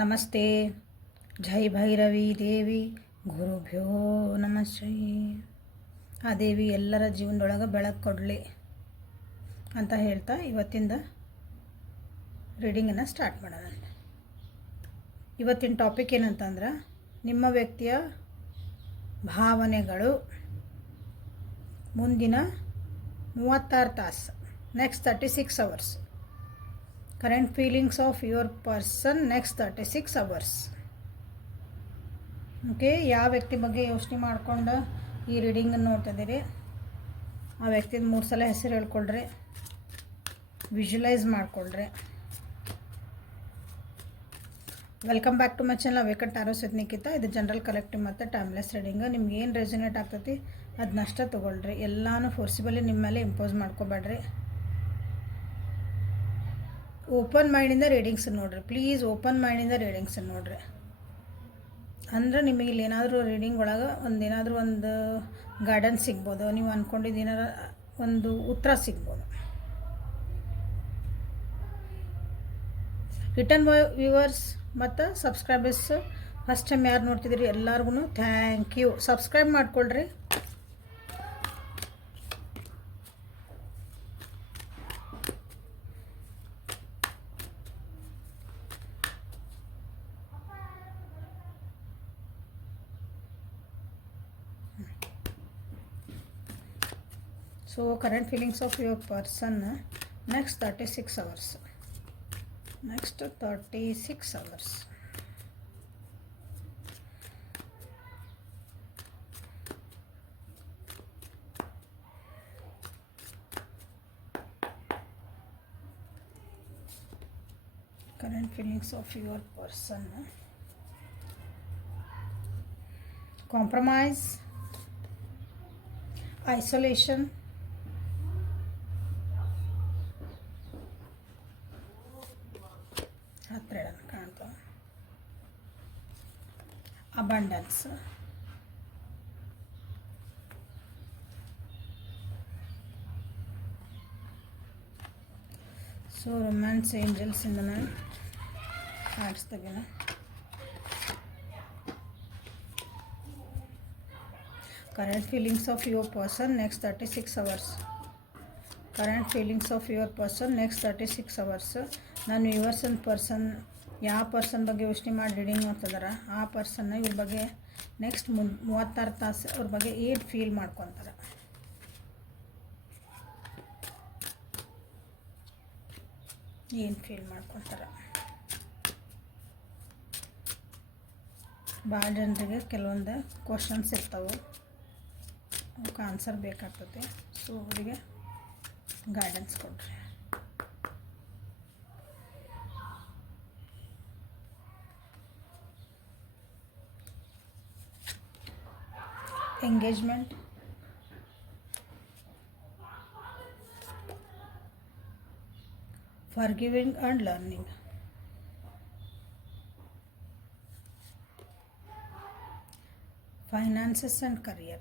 ನಮಸ್ತೆ. ಜೈ ಭೈರವಿ ದೇವಿ ಗುರುಭ್ಯೋ ನಮಃ ಶ್ರೀ. ಆ ದೇವಿ ಎಲ್ಲರ ಜೀವನದೊಳಗೆ ಬೆಳಕು ಕೊಡಲಿ ಅಂತ ಹೇಳ್ತಾ ಇವತ್ತಿಂದ ರೀಡಿಂಗನ್ನು ಸ್ಟಾರ್ಟ್ ಮಾಡೋಣ. ಇವತ್ತಿನ ಟಾಪಿಕ್ ಏನಂತಂದ್ರೆ, ನಿಮ್ಮ ವ್ಯಕ್ತಿಯ ಭಾವನೆಗಳು ಮುಂದಿನ 36 ತಾಸು, next 36 hours. Current feelings of your person next 36 hours. Okay, ಯಾವ ವ್ಯಕ್ತಿ ಬಗ್ಗೆ ಯೋಚನೆ ಮಾಡ್ಕೊಂಡು ಈ ರೀಡಿಂಗನ್ನು ನೋಡ್ತಿದ್ದೀರಿ, ಆ ವ್ಯಕ್ತಿದ 3 ಸಲ ಹೆಸರು ಹೇಳ್ಕೊಳ್ರಿ, ವಿಜುವಲೈಸ್ ಮಾಡ್ಕೊಳ್ರಿ. Welcome back to my channel Awaken Tarot with Nikhita. ಇದು ಜನರಲ್ ಕಲೆಕ್ಟಿವ್ ಮತ್ತು ಟೈಮ್ಲೆಸ್ ರೀಡಿಂಗ್. ನಿಮ್ಗೆ ಏನು ರೆಸೊನೇಟ್ ಆಗ್ತೈತಿ ಅದನ್ನಷ್ಟೇ ತೊಗೊಳ್ರಿ. ಎಲ್ಲನೂ ಫೋರ್ಸಿಬಲಿ ನಿಮ್ಮ ಮೇಲೆ ಇಂಪೋಸ್ ಮಾಡ್ಕೋಬೇಡ್ರಿ. ಓಪನ್ ಮೈಂಡಿಂದ ರೀಡಿಂಗ್ಸ್ ನೋಡಿರಿ ಪ್ಲೀಸ್. ಓಪನ್ ಮೈಂಡಿಂದ ರೀಡಿಂಗ್ಸ್ ನೋಡಿರಿ ಅಂದರೆ ನಿಮಗೆ ಇಲ್ಲಿ ಏನಾದರೂ ರೀಡಿಂಗ್ ಒಳಗೆ ಒಂದು ಗೈಡೆನ್ಸ್ ಸಿಗ್ಬೋದು, ನೀವು ಅಂದ್ಕೊಂಡಿದ್ದು ಏನಾರ ಒಂದು ಉತ್ತರ ಸಿಗ್ಬೋದು. ರಿಟರ್ನ್ ವ್ಯೂವರ್ಸ್ ಮತ್ತು ಸಬ್ಸ್ಕ್ರೈಬರ್ಸ್ ಫಸ್ಟ್ ಟೈಮ್ ಯಾರು ನೋಡ್ತಿದ್ದೀರಿ ಎಲ್ಲರಿಗೂ ಥ್ಯಾಂಕ್ ಯು. ಸಬ್ಸ್ಕ್ರೈಬ್ ಮಾಡ್ಕೊಳ್ರಿ. So current feelings of your person next 36 hours. Next 36 hours. Current feelings of your person. Compromise, isolation, abundance. So romance angels in the night. Cards ತೆಗೆನ. Current feelings of your person next 36 hours. Current feelings of your person next 36 hours. ನಾನು yours and person, ಯಾವ person ಬಗ್ಗೆ ಯೋಚನೆ ಮಾಡಿ reading ಮಾಡ್ತಿದಾರ ಆ ಪರ್ಸನ್ನ ಇವ್ರ ಬಗ್ಗೆ next 36 ತಾಸು ಅವ್ರ ಬಗ್ಗೆ ಏನು ಫೀಲ್ ಮಾಡ್ಕೊತಾರೆ, ಏನು ಫೀಲ್ ಮಾಡ್ಕೊತಾರೆ. ಭಾಳ ಜನರಿಗೆ ಕೆಲವೊಂದು ಕ್ವಶನ್ಸ್ ಇರ್ತಾವೆ, ಅವಕ್ಕೆ ಆನ್ಸರ್ ಬೇಕಾಗ್ತದೆ. ಸೊ ಅವರಿಗೆ ಗೈಡೆನ್ಸ್ ಕೊಡ್ರಿ. Engagement, forgiving and learning, finances and career,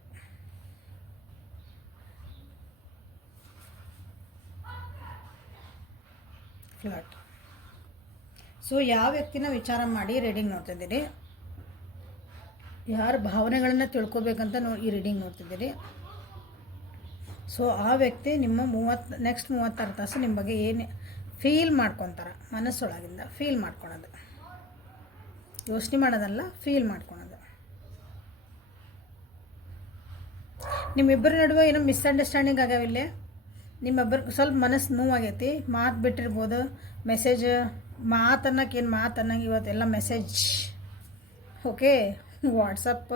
flirt. So ಯಾವ ವ್ಯಕ್ತಿನ ವಿಚಾರ ಮಾಡಿ ರೀಡಿಂಗ್ ನೋಡ್ತಿದ್ದೀರಿ, ಯಾರ ಭಾವನೆಗಳನ್ನು ತಿಳ್ಕೊಬೇಕಂತ ಈ ರೀಡಿಂಗ್ ನೋಡ್ತಿದ್ದೀರಿ. ಸೊ ಆ ವ್ಯಕ್ತಿ ನಿಮ್ಮ ನೆಕ್ಸ್ಟ್ 36 ತಾಸು ನಿಮ್ಮ ಬಗ್ಗೆ ಏನು ಫೀಲ್ ಮಾಡ್ಕೊತಾರೆ, ಮನಸ್ಸೊಳಗಿಂದ ಫೀಲ್ ಮಾಡ್ಕೊಳೋದು, ಯೋಚನೆ ಮಾಡೋದಲ್ಲ, ಫೀಲ್ ಮಾಡ್ಕೊಳೋದು. ನಿಮ್ಮಿಬ್ಬರ ನಡುವೆ ಏನೋ ಮಿಸ್ಅಂಡರ್ಸ್ಟ್ಯಾಂಡಿಂಗ್ ಆಗ್ಯಾವಿಲ್ಲ, ನಿಮ್ಮಿಬ್ಬರು ಸ್ವಲ್ಪ ಮನಸ್ಸು ನೋವಾಗೈತಿ, ಮಾತು ಬಿಟ್ಟಿರ್ಬೋದು, ಮೆಸೇಜ್ ಮಾತನ್ನೋಕೆ ಏನು ಮಾತನ್ನಂಗೆ ಇವತ್ತೆಲ್ಲ message. Okay, WhatsApp,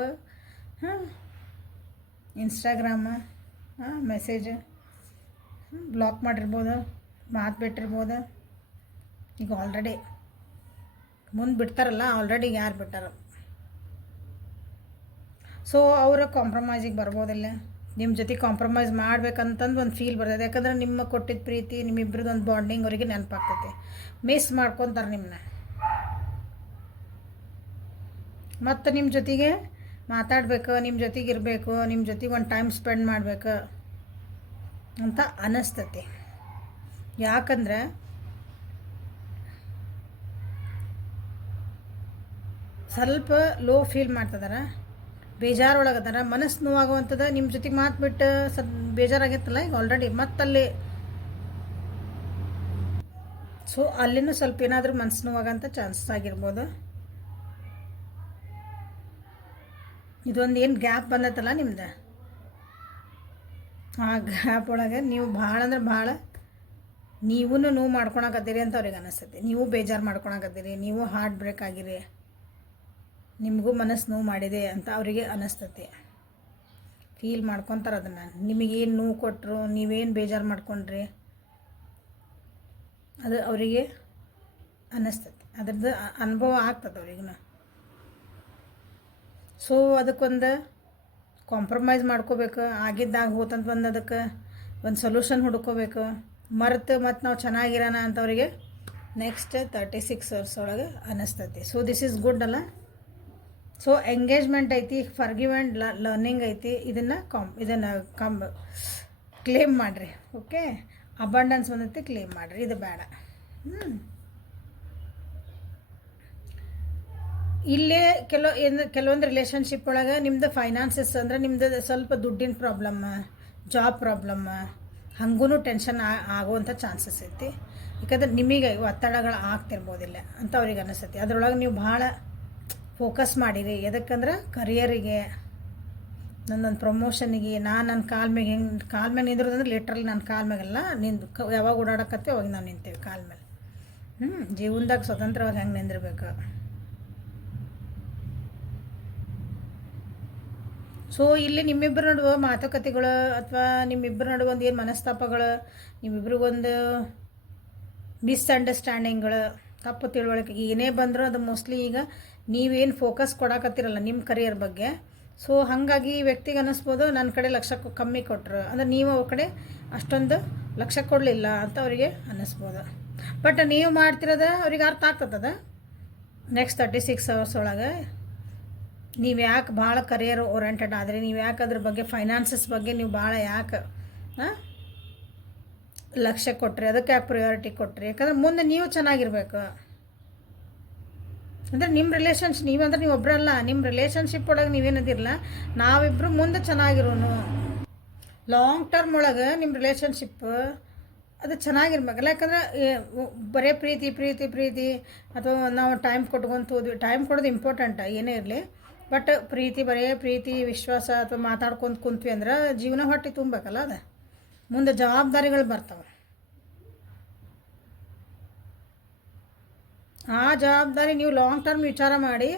Instagram, message block ಮಾಡಿರ್ಬೋದು, ಮಾತು ಬಿಟ್ಟಿರ್ಬೋದು. ಈಗ ಆಲ್ರೆಡಿ ಮುಂದೆ ಬಿಡ್ತಾರಲ್ಲ, ಆಲ್ರೆಡಿ ಯಾರು ಬಿಟ್ಟಾರ. ಸೊ ಅವರ ಕಾಂಪ್ರಮೈಸಿಗೆ ಬರ್ಬೋದಿಲ್ಲ, ನಿಮ್ಮ ಜೊತೆ ಕಾಂಪ್ರಮೈಸ್ ಮಾಡ್ಬೇಕಂತಂದು ಒಂದು ಫೀಲ್ ಬರ್ತದೆ. ಯಾಕಂದ್ರೆ ನಿಮ್ಮ ಕೊಟ್ಟಿದ್ದ ಪ್ರೀತಿ, ನಿಮ್ಮಿಬ್ರದ್ದು ಒಂದು ಬಾಂಡಿಂಗ್ ಅವರಿಗೆ ನೆನಪಾಗ್ತೈತೆ. ಮಿಸ್ ಮಾಡ್ಕೊತಾರೆ ನಿಮ್ಮನ್ನ, ಮತ್ತು ನಿಮ್ಮ ಜೊತೆಗೆ ಮಾತಾಡಬೇಕು, ನಿಮ್ಮ ಜೊತೆಗೆ ಇರಬೇಕು, ನಿಮ್ಮ ಜೊತೆಗೆ ಒಂದು ಟೈಮ್ ಸ್ಪೆಂಡ್ ಮಾಡಬೇಕು ಅಂತ ಅನ್ನಿಸ್ತೈತಿ. ಯಾಕಂದ್ರೆ ಸ್ವಲ್ಪ ಲೋ ಫೀಲ್ ಮಾಡ್ತಿದಾರ, ಬೇಜಾರೊಳಗದಾರ, ಮನಸ್ಸು ನೋವಾಗುವಂಥದ್ದು. ನಿಮ್ಮ ಜೊತೆಗೆ ಮಾತು ಬಿಟ್ಟು ಬೇಜಾರಾಗಿತ್ತಲ್ಲ ಈಗ ಆಲ್ರೆಡಿ ಮತ್ತಲ್ಲಿ. ಸೊ ಅಲ್ಲಿನೂ ಸ್ವಲ್ಪ ಏನಾದರೂ ಮನಸ್ಸು ನೋವಾಗಂಥ ಚಾನ್ಸಸ್ ಆಗಿರ್ಬೋದು. ಇದೊಂದು ಏನು ಗ್ಯಾಪ್ ಬಂದೈತಲ್ಲ ನಿಮ್ದು, ಆ ಗ್ಯಾಪ್ ಒಳಗೆ ನೀವು ಭಾಳ ಅಂದ್ರೆ ಭಾಳ ನೀವೂ ನೋವು ಮಾಡ್ಕೊಳಕತ್ತೀರಿ ಅಂತ ಅವ್ರಿಗೆ ಅನ್ನಿಸ್ತೈತಿ. ನೀವು ಬೇಜಾರು ಮಾಡ್ಕೊಳಕತ್ತೀರಿ, ನೀವು ಹಾರ್ಟ್ ಬ್ರೇಕ್ ಆಗಿರಿ, ನಿಮಗೂ ಮನಸ್ಸು ನೋವು ಮಾಡಿದೆ ಅಂತ ಅವರಿಗೆ ಅನ್ನಿಸ್ತೈತಿ. ಫೀಲ್ ಮಾಡ್ಕೊತಾರೆ ಅದನ್ನು. ನಿಮಗೇನು ನೋವು ಕೊಟ್ಟರು, ನೀವೇನು ಬೇಜಾರು ಮಾಡ್ಕೊಂಡ್ರಿ, ಅದು ಅವರಿಗೆ ಅನ್ನಿಸ್ತೈತಿ. ಅದ್ರದ್ದು ಅನುಭವ ಆಗ್ತದೆ ಅವ್ರಿಗೂ. ಸೊ ಅದಕ್ಕೊಂದು ಕಾಂಪ್ರಮೈಸ್ ಮಾಡ್ಕೋಬೇಕು. ಆಗಿದ್ದಾಗ ಹೋತಂತ ಬಂದು ಅದಕ್ಕೆ ಒಂದು ಸೊಲ್ಯೂಷನ್ ಹುಡ್ಕೋಬೇಕು. ಮರೆತು ಮತ್ತು ನಾವು ಚೆನ್ನಾಗಿರೋಣ ಅಂತವ್ರಿಗೆ ನೆಕ್ಸ್ಟ್ 36 ವರ್ಷ ಒಳಗೆ ಅನ್ನಿಸ್ತೈತಿ. ಸೊ ದಿಸ್ ಈಸ್ ಗುಡ್ ಅಲ್ಲ. ಸೊ ಎಂಗೇಜ್ಮೆಂಟ್ ಐತಿ, ಫರ್ಗಿವ್ ಆ್ಯಂಡ್ ಲರ್ನಿಂಗ್ ಐತಿ. ಇದನ್ನು ಕ್ಲೇಮ್ ಮಾಡಿರಿ. ಓಕೆ, ಅಬಂಡೆನ್ಸ್ ಬಂದೈತಿ, ಕ್ಲೇಮ್ ಮಾಡಿರಿ. ಇದು ಬೇಡ. ಇಲ್ಲೇ ಕೆಲವೊಂದು ರಿಲೇಷನ್ಶಿಪ್ ಒಳಗೆ ನಿಮ್ಮದು ಫೈನಾನ್ಸಸ್ ಅಂದರೆ ನಿಮ್ಮದು ಸ್ವಲ್ಪ ದುಡ್ಡಿನ ಪ್ರಾಬ್ಲಮ್ಮ, ಜಾಬ್ ಪ್ರಾಬ್ಲಮ್ಮ, ಹಂಗೂ ಟೆನ್ಷನ್ ಆಗುವಂಥ ಚಾನ್ಸಸ್ ಐತಿ. ಯಾಕಂದ್ರೆ ನಿಮಗೆ ಒತ್ತಡಗಳು ಆಗ್ತಿರ್ಬೋದಿಲ್ಲ ಅಂತ ಅವ್ರಿಗೆ ಅನ್ನಿಸ್ತೈತಿ. ಅದರೊಳಗೆ ನೀವು ಭಾಳ ಫೋಕಸ್ ಮಾಡಿರಿ. ಎದಕ್ಕಂದ್ರೆ ಕರಿಯರಿಗೆ, ನನ್ನೊಂದು ಪ್ರಮೋಷನಿಗೆ, ನಾನು ನನ್ನ ಕಾಲ ಮ್ಯಾಗೆ ನಿಂದಿರೋದಂದ್ರೆ ಲಿಟ್ರಲಿ ನನ್ನ ಕಾಲ ಮ್ಯಾಗೆಲ್ಲ ಯಾವಾಗ ಓಡಾಡಕತ್ತೆ ಅವಾಗ ನಾವು ನಿಂತೀವಿ ಕಾಲ ಮೇಲೆ. ಜೀವನದಾಗ ಸ್ವತಂತ್ರವಾಗಿ ಹೆಂಗೆ ನಿಂದಿರ್ಬೇಕು. ಸೊ ಇಲ್ಲಿ ನಿಮ್ಮಿಬ್ಬರ ನಡುವೆ ಮಾತುಕತೆಗಳು ಅಥವಾ ನಿಮ್ಮಿಬ್ಬರ ನಡುವೆ ಒಂದು ಏನು ಮನಸ್ತಾಪಗಳು, ನಿಮ್ಮಿಬ್ರಿಗೊಂದು ಮಿಸ್ಅಂಡರ್ಸ್ಟ್ಯಾಂಡಿಂಗ್ಗಳು, ತಪ್ಪು ತಿಳುವಳಿಕೆ ಏನೇ ಬಂದರೂ ಅದು ಮೋಸ್ಟ್ಲಿ ಈಗ ನೀವೇನು ಫೋಕಸ್ ಕೊಡಕತ್ತಿರಲ್ಲ ನಿಮ್ಮ ಕರಿಯರ್ ಬಗ್ಗೆ. ಸೊ ಹಾಗಾಗಿ ಈ ವ್ಯಕ್ತಿಗೆ ಅನ್ನಿಸ್ಬೋದು ನನ್ನ ಕಡೆ ಲಕ್ಷ ಕಮ್ಮಿ ಕೊಟ್ಟರು ಅಂದರೆ ನೀವು ಅವ್ರ ಕಡೆ ಅಷ್ಟೊಂದು ಲಕ್ಷ ಕೊಡಲಿಲ್ಲ ಅಂತ ಅವರಿಗೆ ಅನ್ನಿಸ್ಬೋದು. ಬಟ್ ನೀವು ಮಾಡ್ತಿರೋದ ಅವ್ರಿಗೆ ಅರ್ಥ ಆಗ್ತದ. ನೆಕ್ಸ್ಟ್ 36 ಅವರ್ಸ್ ಒಳಗೆ ನೀವು ಯಾಕೆ ಭಾಳ ಕರಿಯರ್ ಓರಿಯೆಂಟೆಡ್ ಆದರೆ, ನೀವು ಯಾಕೆ ಅದ್ರ ಬಗ್ಗೆ ಫೈನಾನ್ಸಸ್ ಬಗ್ಗೆ ನೀವು ಭಾಳ ಯಾಕೆ ಲಕ್ಷ್ಯ ಕೊಟ್ರಿ, ಅದಕ್ಕೆ ಯಾಕೆ ಪ್ರಯಾರಿಟಿ ಕೊಟ್ರಿ. ಯಾಕಂದ್ರೆ ಮುಂದೆ ನೀವು ಚೆನ್ನಾಗಿರ್ಬೇಕು. ಅಂದರೆ ನಿಮ್ಮ ನೀವಂದ್ರೆ ನೀವು ಒಬ್ಬರಲ್ಲ, ನಿಮ್ಮ ರಿಲೇಷನ್ಶಿಪ್ ಒಳಗೆ ನೀವೇನದಿರಲ್ಲ, ನಾವಿಬ್ಬರು ಮುಂದೆ ಚೆನ್ನಾಗಿರೋನು. ಲಾಂಗ್ ಟರ್ಮ್ ಒಳಗೆ ನಿಮ್ಮ ರಿಲೇಷನ್ಶಿಪ್ ಅದು ಚೆನ್ನಾಗಿರ್ಬೇಕಲ್ಲ. ಯಾಕಂದ್ರೆ ಬರೀ ಪ್ರೀತಿ ಅಥವಾ ನಾವು ಟೈಮ್ ಕೊಟ್ಕೊಂತ ಹೋದ್ವಿ. ಟೈಮ್ ಕೊಡೋದು ಇಂಪಾರ್ಟೆಂಟ್ ಏನೇ ಇರಲಿ, ಬಟ್ ಬರೀ ಪ್ರೀತಿ ವಿಶ್ವಾಸ ಅಥವಾ ಮಾತಾಡ್ಕೊಂತ ಕುಂತ್ವಿ ಅಂದ್ರೆ ಜೀವನ ಹೊಟ್ಟೆ ತುಂಬಬೇಕಲ್ಲ. ಅದು ಮುಂದೆ ಜವಾಬ್ದಾರಿಗಳು ಬರ್ತಾವೆ. ಆ ಜವಾಬ್ದಾರಿ ನೀವು ಲಾಂಗ್ ಟರ್ಮ್ ವಿಚಾರ ಮಾಡಿ,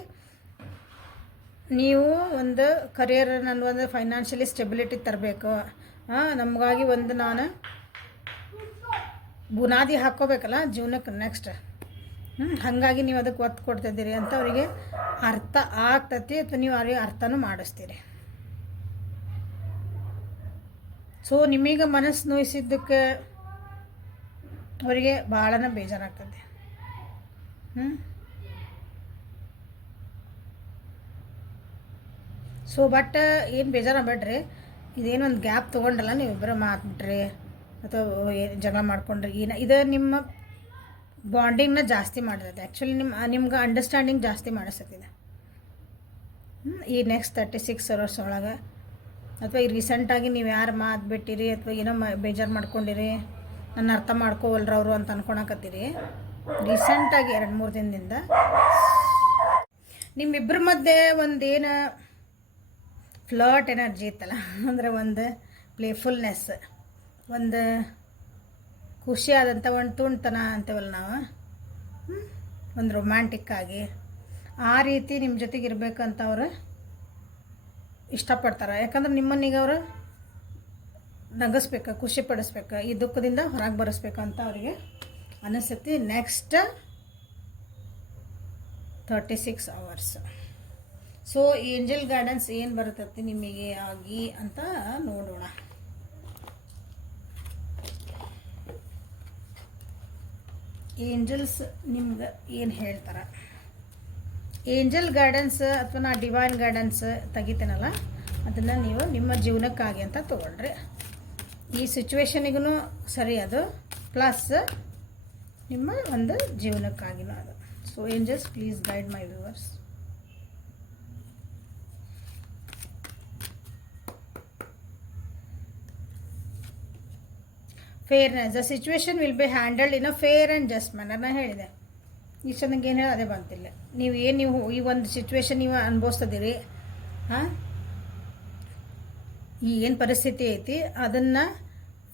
ನೀವು ಒಂದು ಕರಿಯರ್, ನನ್ನ ಒಂದು ಫೈನಾನ್ಷಿಯಲಿ ಸ್ಟೆಬಿಲಿಟಿ ತರಬೇಕು, ನಮಗಾಗಿ ಒಂದು ನಾನು ಬುನಾದಿ ಹಾಕ್ಕೋಬೇಕಲ್ಲ ಜೀವನಕ್ಕೆ ನೆಕ್ಸ್ಟ್. ಹಾಗಾಗಿ ನೀವು ಅದಕ್ಕೆ ಒತ್ತು ಕೊಡ್ತಿದ್ದೀರಿ ಅಂತ ಅವರಿಗೆ ಅರ್ಥ ಆಗ್ತತಿ, ಅಥವಾ ನೀವು ಅವ್ರಿಗೆ ಅರ್ಥನೂ ಮಾಡಿಸ್ತೀರಿ. ಸೊ ನಿಮಗೆ ಮನಸ್ಸು ನೋಯಿಸಿದ್ದಕ್ಕೆ ಅವರಿಗೆ ಭಾಳನ ಬೇಜಾರಾಗ್ತದೆ. ಸೊ ಬಟ್ ಏನು ಬೇಜಾರಾಗಬೇಡ್ರಿ. ಇದೇನೊಂದು ಗ್ಯಾಪ್ ತೊಗೊಂಡ್ರಲ್ಲ, ನೀವಿಬ್ಬರು ಮಾತ್ಬಿಟ್ರಿ ಅಥವಾ ಜಗಳ ಮಾಡ್ಕೊಂಡ್ರಿ, ಇದು ನಿಮ್ಮ ಬಾಂಡಿಂಗ್ನ ಜಾಸ್ತಿ ಮಾಡಿರ್ತೈತೆ. ಆ್ಯಕ್ಚುಲಿ ನಿಮ್ಗೆ ಅಂಡರ್ಸ್ಟ್ಯಾಂಡಿಂಗ್ ಜಾಸ್ತಿ ಮಾಡಿಸ್ತೈತಿದೆ ಈ ನೆಕ್ಸ್ಟ್ 36 ಅವರ್ಸ್ ಒಳಗೆ. ಅಥವಾ ಈ ರೀಸೆಂಟಾಗಿ ನೀವು ಯಾರು ಮಾತು ಬಿಟ್ಟಿರಿ ಅಥವಾ ಏನೋ ಬೇಜಾರು ಮಾಡ್ಕೊಂಡಿರಿ, ನನ್ನ ಅರ್ಥ ಮಾಡ್ಕೋವಲ್ರ ಅವರು ಅಂತ ಅನ್ಕೊಳಕತ್ತೀರಿ. ರೀಸೆಂಟಾಗಿ 2-3 ದಿನದಿಂದ ನಿಮ್ಮಿಬ್ಬರ ಮಧ್ಯೆ ಒಂದೇನು ಫ್ಲರ್ಟ್ ಎನರ್ಜಿ ಇತ್ತಲ್ಲ, ಅಂದರೆ ಒಂದು ಪ್ಲೇಫುಲ್ನೆಸ್, ಒಂದು ಖುಷಿಯಾದಂಥ ಒಂದು ತುಂಟತನ ಅಂತೇವಲ್ಲ ನಾವು, ಒಂದು ರೊಮ್ಯಾಂಟಿಕ್ಕಾಗಿ ಆ ರೀತಿ ನಿಮ್ಮ ಜೊತೆಗೆ ಇರಬೇಕಂತ ಅವರು ಇಷ್ಟಪಡ್ತಾರೆ. ಯಾಕಂದ್ರೆ ನಿಮ್ಮನ್ನೀಗ ಅವರು ನಗಿಸ್ಬೇಕು, ಖುಷಿ ಪಡಿಸ್ಬೇಕು, ಈ ದುಃಖದಿಂದ ಹೊರಗೆ ಬರೆಸ್ಬೇಕು ಅಂತ ಅವರಿಗೆ ಅನಿಸುತ್ತೆ. Next 36 hours. So angel guidance ಏನು ಬರುತ್ತೈತಿ ನಿಮಗೆ ಆಗಿ ಅಂತ ನೋಡೋಣ. ಏಂಜಲ್ಸ್ ನಿಮ್ಗೆ ಏನು ಹೇಳ್ತಾರೆ? ಏಂಜಲ್ ಗೈಡೆನ್ಸ್ ಅಥವಾ ನಾ ಡಿವೈನ್ ಗೈಡೆನ್ಸ್ ತೆಗಿತೇನಲ್ಲ, ಅದನ್ನು ನೀವು ನಿಮ್ಮ ಜೀವನಕ್ಕಾಗಿ ಅಂತ ತೊಗೊಳ್ರಿ. ಈ ಸಿಚುವೇಶನಿಗೂ ಸರಿ ಅದು, ಪ್ಲಸ್ ನಿಮ್ಮ ಒಂದು ಜೀವನಕ್ಕಾಗಿನೂ ಅದು. So angels please guide my viewers. Fairness, the situation will be handled in a fair and just manner. ನಾನು ಹೇಳಿದೆ ಇಷ್ಟೊಂದಂಗೆ ಏನು ಹೇಳಿ ಅದೇ ಬಂತಿಲ್ಲ. ನೀವು ಈ ಒಂದು ಸಿಚುವೇಶನ್ ನೀವು ಅನುಭವಿಸ್ತದಿರಿ, ಹಾಂ, ಈ ಏನು ಪರಿಸ್ಥಿತಿ ಐತಿ ಅದನ್ನು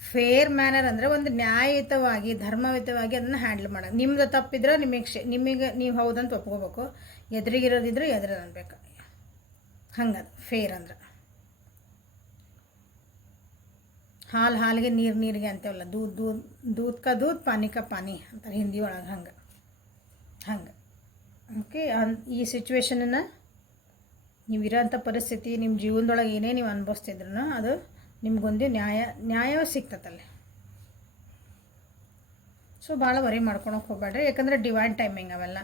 ಫೇರ್ ಮ್ಯಾನರ್ ಅಂದರೆ ಒಂದು ನ್ಯಾಯಯುತವಾಗಿ ಧರ್ಮಯುತವಾಗಿ ಅದನ್ನು ಹ್ಯಾಂಡಲ್ ಮಾಡೋದು. ನಿಮ್ದು ತಪ್ಪಿದ್ರೆ ನಿಮಗೆ ನೀವು ಹೌದಂತ ಒಪ್ಕೋಬೇಕು, ಎದುರಿಗಿರೋದಿದ್ರೆ ಎದುರು ಅನ್ಬೇಕು. ಹಂಗದು ಫೇರ್ ಅಂದ್ರೆ. ಹಾಲಿಗೆ ನೀರಿಗೆ ಅಂತೇವಲ್ಲ, ದೂದ್ ಕಾ ದೂದ್ ಪಾನಿ ಕಾ ಪಾನಿ ಅಂತಾರೆ ಹಿಂದಿ ಒಳಗೆ. ಹಂಗೆ ಓಕೆ. ಈ ಸಿಚುವೇಶನನ್ನು ನೀವು ಇರೋಂಥ ಪರಿಸ್ಥಿತಿ ನಿಮ್ಮ ಜೀವನದೊಳಗೆ ಏನೇ ನೀವು ಅನುಭವಿಸ್ತಿದ್ರು ಅದು ನಿಮ್ಗೊಂದು ನ್ಯಾಯ ಸಿಗ್ತತಲ್ಲಿ. ಸೊ ಭಾಳ ವರಿ ಮಾಡ್ಕೊಳಕ್ಕೆ ಹೋಗ್ಬೇಡ್ರಿ, ಯಾಕಂದರೆ ಡಿವೈನ್ ಟೈಮಿಂಗ್ ಅವೆಲ್ಲ.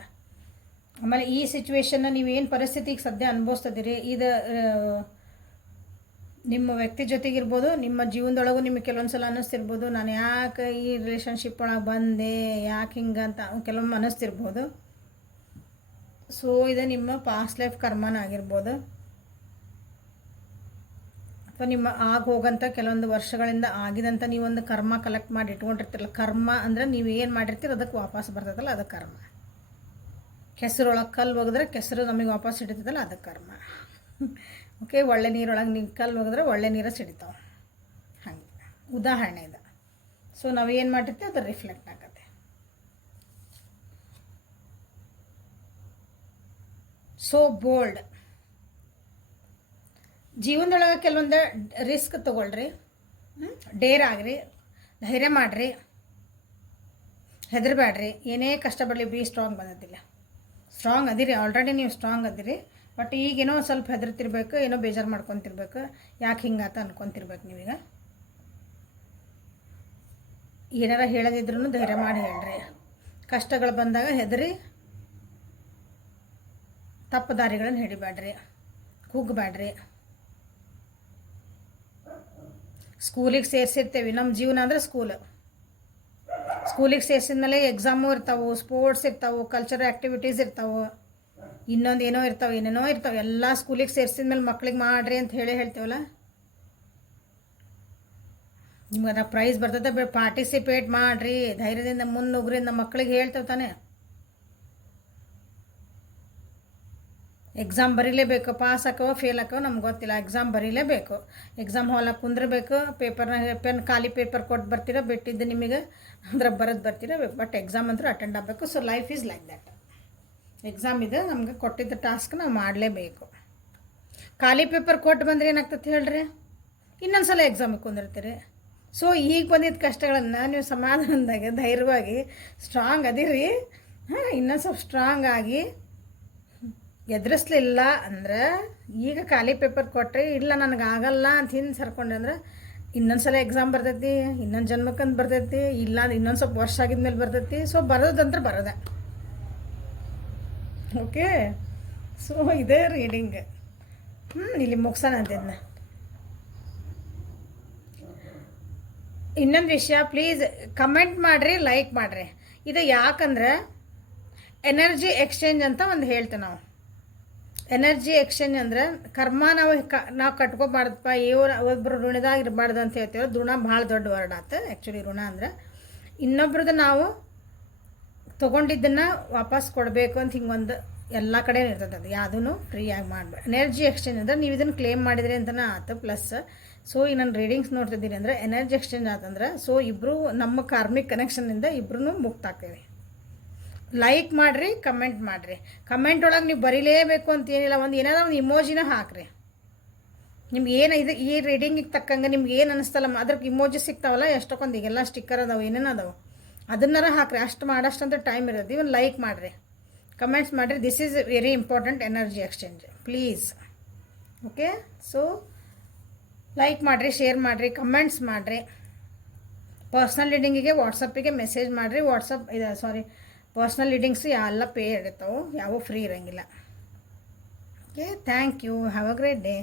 ಆಮೇಲೆ ಈ ಸಿಚುವೇಶನ್ನ ನೀವೇನು ಪರಿಸ್ಥಿತಿಗೆ ಸದ್ಯ ಅನುಭವಿಸ್ತಿದ್ದೀರಿ, ಇದು ನಿಮ್ಮ ವ್ಯಕ್ತಿ ಜೊತೆಗಿರ್ಬೋದು, ನಿಮ್ಮ ಜೀವನದೊಳಗೂ ನಿಮಗೆ ಕೆಲವೊಂದು ಸಲ ಅನ್ನಿಸ್ತಿರ್ಬೋದು, ನಾನು ಯಾಕೆ ಈ ರಿಲೇಷನ್ಶಿಪ್ ಒಳಗೆ ಬಂದೆ, ಯಾಕೆ ಹಿಂಗೆ ಅಂತ ಕೆಲವೊಮ್ಮೆ ಅನ್ನಿಸ್ತಿರ್ಬೋದು. ಸೊ ಇದು ನಿಮ್ಮ ಪಾಸ್ಟ್ ಲೈಫ್ ಕರ್ಮನ ಆಗಿರ್ಬೋದು, ಅಥವಾ ನಿಮ್ಮ ಹೋಗಂಥ ಕೆಲವೊಂದು ವರ್ಷಗಳಿಂದ ಆಗಿದಂಥ ನೀವೊಂದು ಕರ್ಮ ಕಲೆಕ್ಟ್ ಮಾಡಿ ಇಟ್ಕೊಂಡಿರ್ತಿರಲ್ಲ. ಕರ್ಮ ಅಂದರೆ ನೀವು ಏನು ಮಾಡಿರ್ತೀರ ಅದಕ್ಕೆ ವಾಪಸ್ ಬರ್ತದಲ್ಲ, ಅದು ಕರ್ಮ. ಕೆಸರೊಳಗೆ ಕಲ್ಲು ಒಗೆದ್ರೆ ಕೆಸರು ನಮಗೆ ವಾಪಸ್ ಹಿಡಿತದಲ್ಲ, ಅದು ಕರ್ಮ. ಓಕೆ. ಒಳ್ಳೆ ನೀರೊಳಗೆ ನೀವು ಕಲ್ಲು ಒಗೆದ್ರೆ ಒಳ್ಳೆ ನೀರು ಸಿಡಿತಾವೆ. ಹಾಗೆ ಉದಾಹರಣೆ ಇದೆ. ಸೊ ನಾವು ಏನು ಮಾಡಿರ್ತೀವಿ ಅದು ರಿಫ್ಲೆಕ್ಟ್ ಆಗತ್ತೆ. So bold. ಜೀವನದೊಳಗೆ ಕೆಲವೊಂದು ರಿಸ್ಕ್ ತೊಗೊಳ್ರಿ, ಡೇರ್ ಆಗ್ರಿ, ಧೈರ್ಯ ಮಾಡಿರಿ, ಹೆದರಬೇಡ್ರಿ. ಏನೇ ಕಷ್ಟ ಬರಲಿ ಬಿ ಸ್ಟ್ರಾಂಗ್ ಬಂದಿದ್ದಿಲ್ಲ. ಸ್ಟ್ರಾಂಗ್ ಅದಿರಿ, ಆಲ್ರೆಡಿ ನೀವು ಸ್ಟ್ರಾಂಗ್ ಅದಿರಿ. ಬಟ್ ಈಗೇನೋ ಸ್ವಲ್ಪ ಹೆದರ್ತಿರ್ಬೇಕು, ಏನೋ ಬೇಜಾರು ಮಾಡ್ಕೊತಿರ್ಬೇಕು, ಯಾಕೆ ಹಿಂಗಾತ ಅನ್ಕೊತಿರ್ಬೇಕು. ನೀವೀಗ ಏನಾರ ಹೇಳೋದಿದ್ರೂ ಧೈರ್ಯ ಮಾಡಿ ಹೇಳ್ರಿ. ಕಷ್ಟಗಳು ಬಂದಾಗ ಹೆದರಿ ತಪ್ಪು ದಾರಿಗಳನ್ನು ಹಿಡಿಬೇಡ್ರಿ, ಕೂಗಬೇಡ್ರಿ. ಸ್ಕೂಲಿಗೆ ಸೇರಿಸಿರ್ತೇವೆ, ನಮ್ಮ ಜೀವನ ಅಂದರೆ ಸ್ಕೂಲಿಗೆ ಸೇರಿಸಿದ್ಮೇಲೆ ಎಕ್ಸಾಮು ಇರ್ತಾವೆ, ಸ್ಪೋರ್ಟ್ಸ್ ಇರ್ತಾವೆ, ಕಲ್ಚರಲ್ ಆ್ಯಕ್ಟಿವಿಟೀಸ್ ಇರ್ತಾವೆ, ಇನ್ನೊಂದು ಏನೇನೋ ಇರ್ತಾವೆ. ಎಲ್ಲ ಸ್ಕೂಲಿಗೆ ಸೇರಿಸಿದ್ಮೇಲೆ ಮಕ್ಳಿಗೆ ಮಾಡ್ರಿ ಅಂತ ಹೇಳ್ತೇವಲ್ಲ. ನಿಮ್ಗೆ ಪ್ರೈಸ್ ಬರ್ತದೆ, ಪಾರ್ಟಿಸಿಪೇಟ್ ಮಾಡಿರಿ, ಧೈರ್ಯದಿಂದ ಮುನ್ನುಗ್ರಿ ನಮ್ಮ ಮಕ್ಕಳಿಗೆ ಹೇಳ್ತೇವೆ ತಾನೆ. ಎಕ್ಸಾಮ್ ಬರೀಲೇಬೇಕು, ಪಾಸ್ ಹಾಕೋ ಫೇಲ್ ಹಾಕೋ ನಮ್ಗೆ ಗೊತ್ತಿಲ್ಲ, ಎಕ್ಸಾಮ್ ಬರೀಲೇಬೇಕು. ಎಕ್ಸಾಮ್ ಹಾಲಾಗಿ ಕುಂದ್ರಬೇಕು, ಖಾಲಿ ಪೇಪರ್ ಕೊಟ್ಟು ಬರ್ತೀರ, ಬಿಟ್ಟಿದ್ದು ನಿಮಗೆ ಅಂದ್ರೆ ಬರೋದು ಬರ್ತೀರ. ಬಟ್ ಎಕ್ಸಾಮ್ ಅಂತೂ ಅಟೆಂಡ್ ಆಗಬೇಕು. So life is like that. Exam ಇದೆ, ನಮ್ಗೆ ಕೊಟ್ಟಿದ್ದ ಟಾಸ್ಕ್ ನಾವು ಮಾಡಲೇಬೇಕು. ಖಾಲಿ ಪೇಪರ್ ಕೊಟ್ಟು ಬಂದರೆ ಏನಾಗ್ತದೆ ಹೇಳ್ರಿ, ಇನ್ನೊಂದು ಸಲ ಎಕ್ಸಾಮಿಗೆ ಕುಂದಿರ್ತೀರಿ. ಸೊ ಈಗ ಬಂದಿದ್ದ ಕಷ್ಟಗಳನ್ನು ನೀವು ಸಮಾಧಾನದಾಗ ಧೈರ್ಯವಾಗಿ ಸ್ಟ್ರಾಂಗ್ ಅದಿರಿ. ಇನ್ನೊಂದು ಸ್ವಲ್ಪ ಸ್ಟ್ರಾಂಗ್ ಆಗಿ ಎದುರಿಸ್ಲಿಲ್ಲ ಅಂದ್ರೆ, ಈಗ ಖಾಲಿ ಪೇಪರ್ ಕೊಟ್ಟರೆ ಇಲ್ಲ ನನಗಾಗಲ್ಲ ಅಂತ ಹಿಂದೆ ಸರ್ಕೊಂಡೆ ಅಂದ್ರೆ ಇನ್ನೊಂದು ಸಲ ಎಕ್ಸಾಮ್ ಬರ್ತೈತಿ, ಇನ್ನೊಂದು ಜನ್ಮಕ್ಕಂತ ಬರ್ತೈತಿ, ಇಲ್ಲ ಇನ್ನೊಂದು ಸ್ವಲ್ಪ ವರ್ಷ ಆಗಿದ್ಮೇಲೆ ಬರ್ತೈತಿ. ಸೊ ಬರೋದಂದ್ರೆ ಬರೋದೆ. ಓಕೆ. ಸೊ ಇದೇ ರೀಡಿಂಗ್. ಇಲ್ಲಿ ಮುಗ್ಸೋಣ ಅಂತಿದ್ನ. ಇನ್ನೊಂದು ವಿಷಯ, ಪ್ಲೀಸ್ ಕಮೆಂಟ್ ಮಾಡಿರಿ, ಲೈಕ್ ಮಾಡಿರಿ. ಇದು ಯಾಕಂದ್ರೆ ಎನರ್ಜಿ ಎಕ್ಸ್ಚೇಂಜ್ ಅಂತ ಒಂದು ಹೇಳ್ತೇವೆ ನಾವು. ಎನರ್ಜಿ ಎಕ್ಸ್ಚೇಂಜ್ ಅಂದರೆ ಕರ್ಮ ನಾವು ಕಟ್ಕೊಬಾರ್ದಪ್ಪ, ಒಬ್ಬರು ಋಣದಾಗ ಇರಬಾರ್ದು ಅಂತ ಹೇಳ್ತೀವಿ. ಋಣ ಭಾಳ ದೊಡ್ಡ ವರ್ಡ್ ಆಯ್ತು. ಆ್ಯಕ್ಚುಲಿ ಋಣ ಅಂದರೆ ಇನ್ನೊಬ್ರದ್ದು ನಾವು ತೊಗೊಂಡಿದ್ದನ್ನು ವಾಪಸ್ ಕೊಡಬೇಕು ಅಂತ ಹಿಂಗೊಂದು ಎಲ್ಲ ಕಡೆ ಇರ್ತದೆ. ಅದು ಯಾವುದೂ ಫ್ರೀಯಾಗಿ ಮಾಡಬೇಡಿ. ಎನರ್ಜಿ ಎಕ್ಸ್ಚೇಂಜ್ ಅಂದರೆ ನೀವು ಇದನ್ನು ಕ್ಲೇಮ್ ಮಾಡಿದ್ರಿ ಅಂತಲೇ ಆಯ್ತು. ಪ್ಲಸ್ ಸೊ ಈಗ ನಾನು ರೀಡಿಂಗ್ಸ್ ನೋಡ್ತಿದ್ದೀನಿ ಅಂದರೆ ಎನರ್ಜಿ ಎಕ್ಸ್ಚೇಂಜ್ ಆತಂದ್ರೆ ಸೊ ಇಬ್ಬರು ನಮ್ಮ ಕಾರ್ಮಿಕ್ ಕನೆಕ್ಷನ್ನಿಂದ ಇಬ್ಬರೂ ಮುಕ್ತ ಆಗ್ತೀವಿ. ಲೈಕ್ ಮಾಡಿರಿ, ಕಮೆಂಟ್ ಮಾಡಿರಿ. ಕಮೆಂಟ್ ಒಳಗೆ ನೀವು ಬರೀಲೇಬೇಕು ಅಂತ ಏನಿಲ್ಲ, ಏನಾದ್ರು ಒಂದು ಇಮೋಜಿನ ಹಾಕಿರಿ. ನಿಮ್ಗೆ ಏನು ಇದು ಈ ರೀಡಿಂಗಿಗೆ ತಕ್ಕಂಗೆ ನಿಮ್ಗೆ ಏನು ಅನ್ನಿಸ್ತಲ್ಲ ಅದ್ರಕ್ಕೆ ಇಮೋಜಿ ಸಿಗ್ತಾವಲ್ಲ, ಎಷ್ಟೊಂದು ಈಗೆಲ್ಲ ಸ್ಟಿಕ್ಕರ್ ಅದಾವೆ, ಏನೇನು ಅದಾವೆ, ಅದನ್ನಾರ ಹಾಕಿರಿ. ಅಷ್ಟು ಮಾಡೋಷ್ಟಂತ ಟೈಮ್ ಇರೋದು. ಇವನ್ ಲೈಕ್ ಮಾಡಿರಿ, ಕಮೆಂಟ್ಸ್ ಮಾಡಿರಿ. This is very important energy exchange, please. Okay. So like ಮಾಡಿರಿ, ಶೇರ್ ಮಾಡಿರಿ, ಕಮೆಂಟ್ಸ್ ಮಾಡಿರಿ. ಪರ್ಸ್ನಲ್ ರೀಡಿಂಗಿಗೆ ವಾಟ್ಸಪ್ಪಿಗೆ ಮೆಸೇಜ್ ಮಾಡಿರಿ. ಪರ್ಸ್ನಲ್ ರೀಡಿಂಗ್ಸು ಎಲ್ಲ ಪೇ ಇರ್ತಾವೆ, ಯಾವೂ ಫ್ರೀ ಇರೋಂಗಿಲ್ಲ. Okay. Thank you. Have a great day.